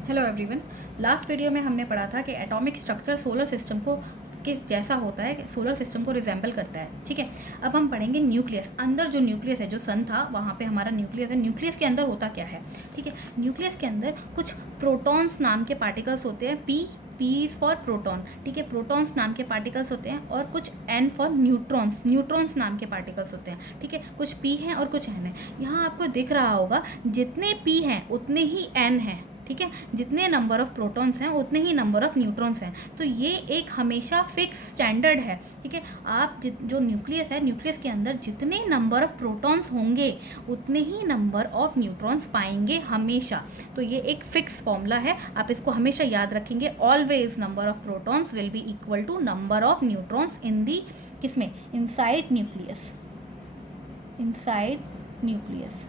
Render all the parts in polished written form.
Hello everyone. Last video में हमने पढ़ा था कि एटॉमिक स्ट्रक्चर सोलर सिस्टम को के जैसा होता है, सोलर सिस्टम को रिजेंबल करता है। ठीक है, अब हम पढ़ेंगे न्यूक्लियस। अंदर जो न्यूक्लियस है, जो सन था वहाँ पे हमारा न्यूक्लियस है। न्यूक्लियस के अंदर होता क्या है? ठीक है, न्यूक्लियस के अंदर कुछ प्रोटॉन्स नाम के पार्टिकल्स होते हैं। P is for proton. ठीक है, प्रोटॉन्स नाम के पार्टिकल्स होते हैं और कुछ एन फॉर न्यूट्रॉन्स, न्यूट्रॉन्स नाम के पार्टिकल्स होते हैं। ठीक है, कुछ पी हैं और कुछ एन है। यहाँ आपको दिख रहा होगा जितने पी हैं उतने ही एन हैं। ठीक है, जितने नंबर ऑफ प्रोटॉन्स हैं उतने ही नंबर ऑफ न्यूट्रॉन्स हैं। तो ये एक हमेशा फिक्स स्टैंडर्ड है। ठीक है, आप जो न्यूक्लियस है, न्यूक्लियस के अंदर जितने नंबर ऑफ प्रोटॉन्स होंगे उतने ही नंबर ऑफ न्यूट्रॉन्स पाएंगे हमेशा। तो ये एक फिक्स फॉर्मूला है, आप इसको हमेशा याद रखेंगे। Always number of protons will be equal to number of neutrons in the किसमें? Inside nucleus, inside nucleus.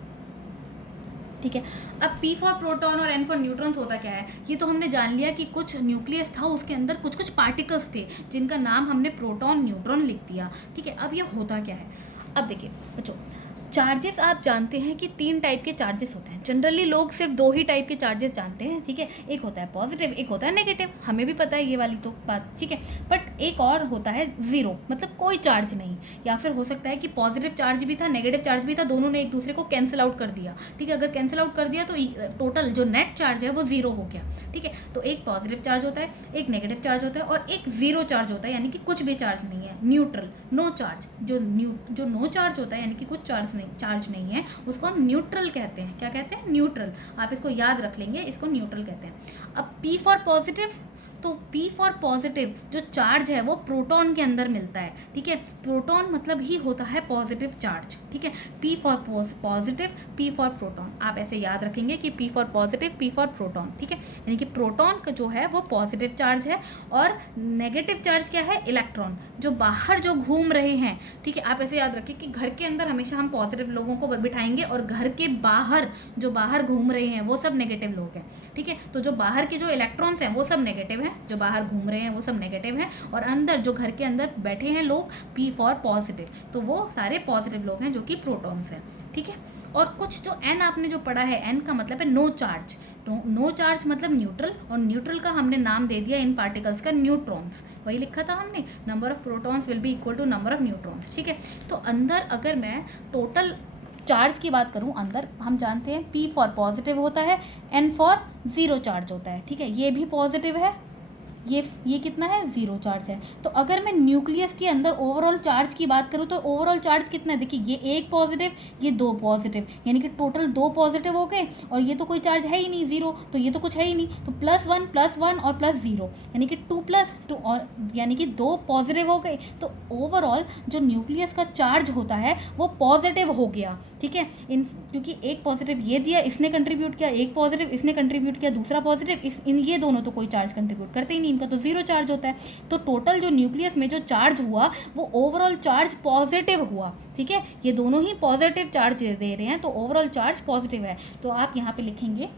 ठीक है, अब P फॉर प्रोटॉन और N फॉर न्यूट्रॉन्स होता क्या है? ये तो हमने जान लिया कि कुछ न्यूक्लियस था, उसके अंदर कुछ कुछ पार्टिकल्स थे जिनका नाम हमने प्रोटॉन न्यूट्रॉन लिख दिया। ठीक है, अब ये होता क्या है? अब देखिए बच्चों, चार्जेस आप जानते हैं कि 3 टाइप के चार्जेस होते हैं। जनरली लोग सिर्फ 2 ही टाइप के चार्जेस जानते हैं। ठीक है, एक होता है पॉजिटिव, एक होता है नेगेटिव। हमें भी पता है ये वाली तो बात। ठीक है, बट एक और होता है ज़ीरो, मतलब कोई चार्ज नहीं। या फिर हो सकता है कि पॉजिटिव चार्ज भी था, नेगेटिव चार्ज भी था, दोनों ने एक दूसरे को कैंसिल आउट कर दिया। ठीक है, अगर कैंसिल आउट कर दिया तो टोटल जो नेट चार्ज है वो ज़ीरो हो गया। ठीक है, तो एक पॉजिटिव चार्ज होता है, एक नेगेटिव चार्ज होता है और एक ज़ीरो चार्ज होता है, यानी कि कुछ भी चार्ज नहीं है, न्यूट्रल, नो चार्ज। जो नो चार्ज होता है, यानी कि कुछ चार्ज नहीं है, उसको हम न्यूट्रल कहते हैं। क्या कहते हैं? न्यूट्रल। आप इसको याद रख लेंगे, इसको न्यूट्रल कहते हैं। अब P फॉर पॉजिटिव, तो P फॉर पॉजिटिव जो चार्ज है वो प्रोटॉन के अंदर मिलता है। ठीक है, प्रोटॉन मतलब ही होता है पॉजिटिव चार्ज। ठीक है, P for positive, P for proton. आप ऐसे याद रखेंगे कि P for positive, P for proton. ठीक है, यानी कि प्रोटॉन का जो है वो पॉजिटिव चार्ज है और नेगेटिव चार्ज क्या है? इलेक्ट्रॉन, जो बाहर जो घूम रहे हैं। ठीक है, आप ऐसे याद रखिए कि घर के अंदर हमेशा हम पॉजिटिव लोगों को बिठाएंगे और घर के बाहर जो बाहर घूम रहे हैं वो सब नेगेटिव लोग हैं। ठीक है, तो जो बाहर के जो इलेक्ट्रॉन्स हैं वो सब नेगेटिव हैं, जो बाहर घूम रहे हैं वो सब नेगेटिव हैं, और अंदर जो घर के अंदर बैठे हैं लोग P फॉर पॉजिटिव, तो वो सारे पॉजिटिव लोग हैं जो कि प्रोटॉन्स हैं। ठीक है, और कुछ जो N आपने जो पढ़ा है, N का मतलब है नो चार्ज। तो नो चार्ज मतलब न्यूट्रल, और न्यूट्रल का हमने नाम दे दिया इन पार्टिकल्स का न्यूट्रॉन्स। वही लिखा था हमने, number of protons will be equal to number of neutrons. ठीक है, तो अंदर अगर मैं टोटल चार्ज की बात करूं, अंदर हम जानते हैं P फॉर पॉजिटिव होता है, N फॉर ज़ीरो चार्ज होता है। ठीक है, ये भी पॉजिटिव है, ये कितना है? ज़ीरो चार्ज है। तो अगर मैं न्यूक्लियस के अंदर ओवरऑल चार्ज की बात करूँ तो ओवरऑल चार्ज कितना है? देखिए, ये एक पॉजिटिव, ये 2 पॉजिटिव, यानी कि टोटल 2 पॉजिटिव हो गए, और ये तो कोई चार्ज है ही नहीं, ज़ीरो, तो ये तो कुछ है ही नहीं। तो +1 और +0, यानी कि 2+2, और यानी कि 2 पॉजिटिव हो गए। तो ओवरऑल जो न्यूक्लियस का चार्ज होता है वो पॉजिटिव हो गया। ठीक है, क्योंकि एक पॉजिटिव ये दिया, इसने कंट्रीब्यूट किया, एक पॉजिटिव इसने कंट्रीब्यूट किया, दूसरा पॉजिटिव, ये दोनों तो कोई चार्ज कंट्रीब्यूट करते ही नहीं, इनका तो ज़ीरो चार्ज होता है। तो टोटल जो न्यूक्लियस में जो चार्ज हुआ वो ओवरऑल चार्ज पॉजिटिव हुआ। ठीक है, ये दोनों ही पॉजिटिव चार्ज दे रहे हैं, तो ओवरऑल चार्ज पॉजिटिव है। तो आप यहाँ पे लिखेंगे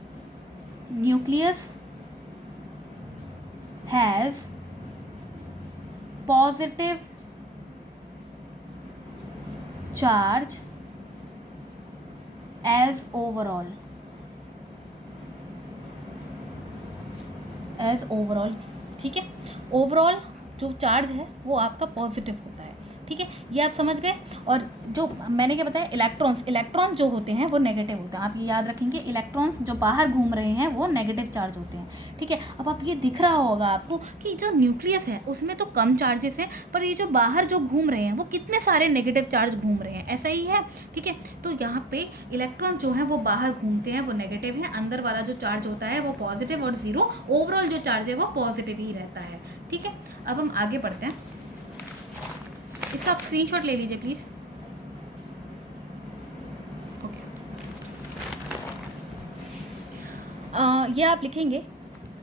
nucleus has positive charge as overall, as overall. ठीक है, ओवरऑल जो चार्ज है वो आपका पॉजिटिव होता है। ठीक है, ये आप समझ गए। और जो मैंने क्या बताया, इलेक्ट्रॉन्स जो होते हैं वो नेगेटिव होते हैं। आप ये याद रखेंगे, इलेक्ट्रॉन्स जो बाहर घूम रहे हैं वो नेगेटिव चार्ज होते हैं। ठीक है, अब आप ये दिख रहा होगा आपको कि जो न्यूक्लियस है उसमें तो कम चार्जेस हैं, पर ये जो बाहर जो घूम रहे हैं वो कितने सारे नेगेटिव चार्ज घूम रहे हैं, ऐसा ही है। ठीक है, तो यहाँ पे इलेक्ट्रॉन्स जो हैं वो बाहर घूमते हैं, वो नेगेटिव हैं, अंदर वाला जो चार्ज होता है वो पॉजिटिव, और ज़ीरो, ओवरऑल जो चार्ज है वो पॉजिटिव ही रहता है। ठीक है, अब हम आगे बढ़ते हैं। इसका आप स्क्रीनशॉट ले लीजिए प्लीज़। ओके, ये आप लिखेंगे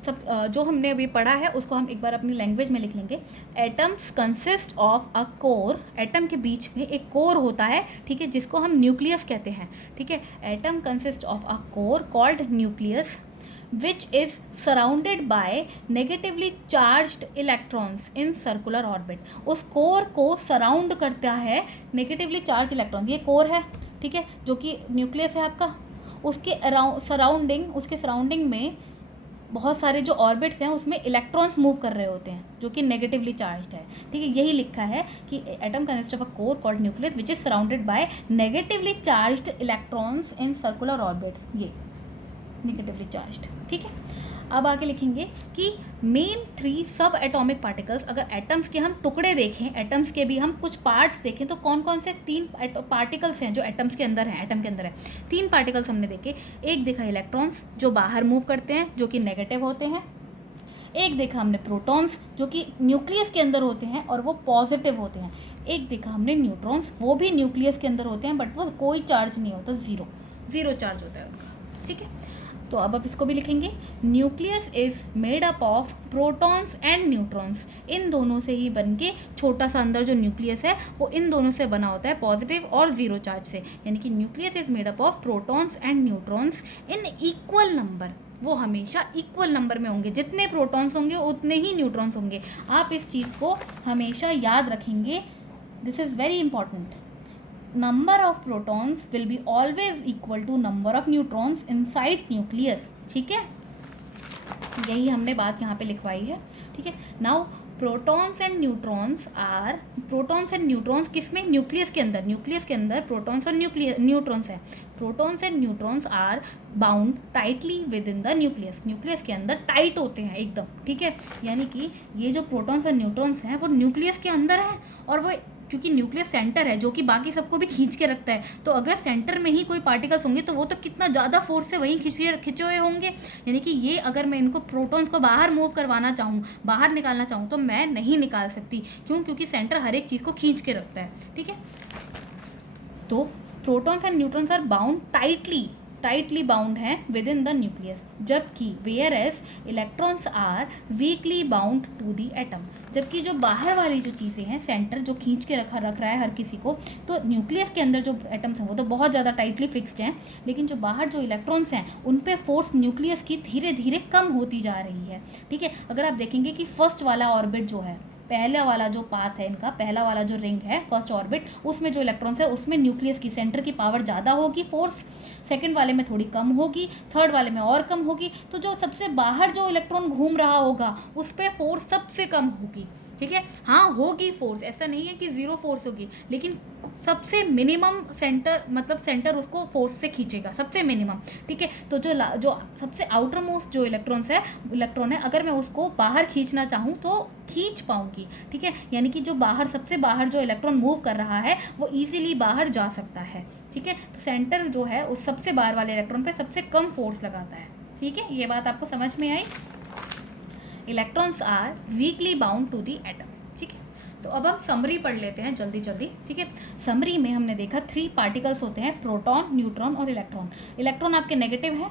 सब, जो हमने अभी पढ़ा है उसको हम एक बार अपनी लैंग्वेज में लिख लेंगे। Atoms consist of a core, atom के बीच में एक कोर होता है। ठीक है, जिसको हम न्यूक्लियस कहते हैं। ठीक है, atom consist of a core called nucleus which is surrounded by negatively charged electrons in circular orbit। उस कोर को सराउंड करता है नेगेटिवली चार्ज इलेक्ट्रॉन। ये कोर है, ठीक है, जो कि न्यूक्लियस है आपका, उसके अराउंड, उसके सराउंडिंग में बहुत सारे जो ऑर्बिट्स हैं उसमें इलेक्ट्रॉन्स मूव कर रहे होते हैं जो कि नेगेटिवली चार्ज्ड है, ठीक है। यही लिखा है कि atom consist of a core called nucleus which is surrounded by negatively charged electrons in circular orbits, ये नेगेटिवली चार्ज्ड, ठीक है। अब आगे लिखेंगे कि मेन 3 सब एटॉमिक पार्टिकल्स, अगर एटम्स के हम टुकड़े देखें, एटम्स के भी हम कुछ पार्ट्स देखें तो कौन कौन से 3 पार्टिकल्स हैं जो एटम्स के अंदर हैं, एटम के अंदर है। 3 पार्टिकल्स हमने देखे, एक देखा इलेक्ट्रॉन्स जो बाहर मूव करते हैं जो कि नेगेटिव होते हैं, एक देखा हमने प्रोटॉन्स जो कि न्यूक्लियस के अंदर होते हैं और वो पॉजिटिव होते हैं, एक देखा हमने न्यूट्रॉन्स वो भी न्यूक्लियस के अंदर होते हैं बट वो कोई चार्ज नहीं होता, ज़ीरो चार्ज होता है उनका, ठीक है। तो अब आप इसको भी लिखेंगे, nucleus is made up of protons and neutrons, इन दोनों से ही बन के छोटा सा अंदर जो न्यूक्लियस है वो इन दोनों से बना होता है, पॉजिटिव और ज़ीरो चार्ज से, यानी कि nucleus is made up of protons and neutrons in equal number, वो हमेशा इक्वल नंबर में होंगे, जितने प्रोटॉन्स होंगे उतने ही न्यूट्रॉन्स होंगे। आप इस चीज़ को हमेशा याद रखेंगे, this is very important. number of protons will be always equal to number of neutrons inside nucleus, ठीक है। यही हमने बात यहाँ पे लिखवाई है, ठीक है। नाउ प्रोटॉन्स एंड न्यूट्रॉन्स किसमें, न्यूक्लियस के अंदर प्रोटॉन्स और न्यूट्रॉन्स हैं। Protons and neutrons are bound tightly within the nucleus के अंदर टाइट होते हैं एकदम, ठीक है। यानी कि ये जो प्रोटॉन्स और न्यूट्रॉन्स हैं वो न्यूक्लियस के अंदर हैं और वो क्योंकि न्यूक्लियस सेंटर है जो कि बाकी सबको भी खींच के रखता है, तो अगर सेंटर में ही कोई पार्टिकल्स होंगे तो वो तो कितना ज़्यादा फोर्स से वहीं खिंचे हुए होंगे। यानी कि ये अगर मैं इनको प्रोटॉन्स को बाहर मूव करवाना चाहूँ, बाहर निकालना चाहूँ तो मैं नहीं निकाल सकती, क्योंकि सेंटर हर एक चीज़ को खींच के रखता है, ठीक है। तो protons and neutrons are bound tightly bound है विद इन द न्यूक्लियस, जबकि whereas electrons are weakly bound to the atom, जबकि जो बाहर वाली जो चीज़ें हैं, सेंटर जो खींच के रख रहा है हर किसी को, तो न्यूक्लियस के अंदर जो एटम्स हैं वो तो बहुत ज़्यादा टाइटली फिक्स्ड हैं, लेकिन जो बाहर जो इलेक्ट्रॉन्स हैं उन पे फोर्स न्यूक्लियस की धीरे धीरे कम होती जा रही है, ठीक है। अगर आप देखेंगे कि फर्स्ट वाला ऑर्बिट जो है, पहला वाला जो पाथ है इनका, पहला वाला जो रिंग है फर्स्ट ऑर्बिट, उसमें जो इलेक्ट्रॉन्स है उसमें न्यूक्लियस की सेंटर की पावर ज़्यादा होगी फोर्स, सेकंड वाले में थोड़ी कम होगी, थर्ड वाले में और कम होगी, तो जो सबसे बाहर जो इलेक्ट्रॉन घूम रहा होगा उस पर फोर्स सबसे कम होगी, ठीक है। हाँ होगी फोर्स, ऐसा नहीं है कि ज़ीरो फोर्स होगी, लेकिन सबसे मिनिमम सेंटर उसको फोर्स से खींचेगा, सबसे मिनिमम, ठीक है। तो जो सबसे आउटर मोस्ट जो इलेक्ट्रॉन है अगर मैं उसको बाहर खींचना चाहूँ तो खींच पाऊँगी, ठीक है। यानी कि जो सबसे बाहर जो इलेक्ट्रॉन मूव कर रहा है वो ईजिली बाहर जा सकता है, ठीक है। तो सेंटर जो है उस सबसे बाहर वाले इलेक्ट्रॉन पे सबसे कम फोर्स लगाता है, ठीक है। ये बात आपको समझ में आई। Electrons are weakly bound to the atom, ठीक है। तो अब हम समरी पढ़ लेते हैं जल्दी, ठीक है। समरी में हमने देखा 3 पार्टिकल्स होते हैं, प्रोटॉन, न्यूट्रॉन और इलेक्ट्रॉन। इलेक्ट्रॉन आपके नेगेटिव है,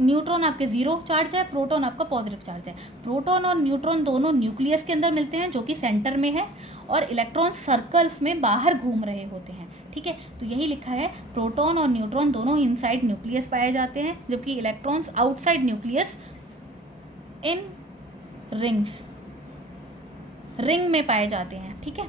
न्यूट्रॉन आपके ज़ीरो चार्ज है, प्रोटॉन आपका पॉजिटिव चार्ज है। प्रोटॉन और न्यूट्रॉन दोनों न्यूक्लियस के अंदर मिलते हैं जो कि सेंटर में है, और इलेक्ट्रॉन सर्कल्स में बाहर घूम रहे होते हैं, ठीक है। तो यही लिखा है, प्रोटॉन और न्यूट्रॉन दोनों इनसाइड न्यूक्लियस पाए जाते हैं, जबकि electrons outside nucleus in ring में पाए जाते हैं, ठीक है।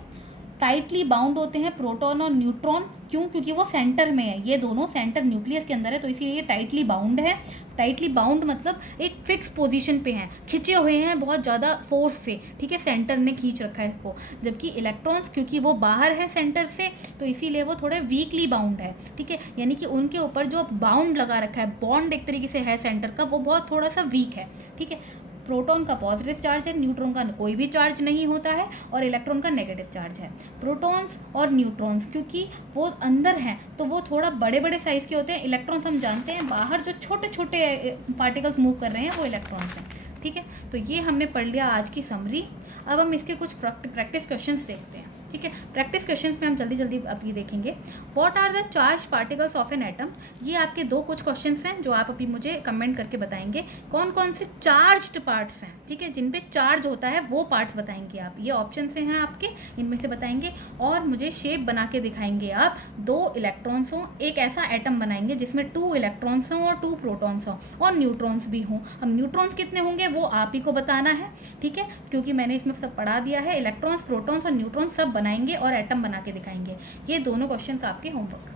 टाइटली बाउंड होते हैं प्रोटॉन और न्यूट्रॉन, क्योंकि वो सेंटर में है, ये दोनों सेंटर न्यूक्लियस के अंदर है, तो इसीलिए टाइटली बाउंड है। टाइटली बाउंड मतलब एक फिक्स पोजीशन पे हैं, खिंचे हुए हैं बहुत ज़्यादा फोर्स से, ठीक है, सेंटर ने खींच रखा है इसको। जबकि इलेक्ट्रॉन्स क्योंकि वो बाहर है सेंटर से, तो इसीलिए वो थोड़े वीकली बाउंड है, ठीक है। यानी कि उनके ऊपर जो बाउंड लगा रखा है, बॉन्ड एक तरीके से है सेंटर का, वो बहुत थोड़ा सा वीक है, ठीक है। प्रोटॉन का पॉजिटिव चार्ज है, न्यूट्रॉन का कोई भी चार्ज नहीं होता है, और इलेक्ट्रॉन का नेगेटिव चार्ज है। प्रोटॉन्स और न्यूट्रॉन्स क्योंकि वो अंदर हैं तो वो थोड़ा बड़े बड़े साइज़ के होते हैं। इलेक्ट्रॉन्स हम जानते हैं बाहर जो छोटे छोटे पार्टिकल्स मूव कर रहे हैं वो इलेक्ट्रॉन्स हैं, ठीक है। तो ये हमने पढ़ लिया आज की समरी। अब हम इसके कुछ प्रैक्टिस क्वेश्चंस देखते हैं, ठीक है। प्रैक्टिस क्वेश्चंस में हम जल्दी अभी देखेंगे। What are the charge particles of an atom. ये आपके कुछ क्वेश्चंस हैं जो आप अभी मुझे कमेंट करके बताएंगे कौन कौन से चार्ज्ड पार्ट्स हैं, ठीक है, जिन पे चार्ज होता है वो पार्ट्स बताएंगे आप। ये ऑप्शन से हैं आपके, इनमें से बताएंगे, और मुझे शेप बना के दिखाएंगे आप। 2 इलेक्ट्रॉन्स हों, एक ऐसा एटम बनाएंगे जिसमें 2 इलेक्ट्रॉन्स हों और 2 प्रोटॉन्स हों और न्यूट्रॉन्स भी हों। हम न्यूट्रॉन्स कितने होंगे वो आप ही को बताना है, ठीक है, क्योंकि मैंने इसमें सब पढ़ा दिया है। इलेक्ट्रॉन्स, प्रोटॉन्स और न्यूट्रॉन्स सब बनाएंगे और एटम बना के दिखाएंगे। ये दोनों क्वेश्चंस आपके होमवर्क।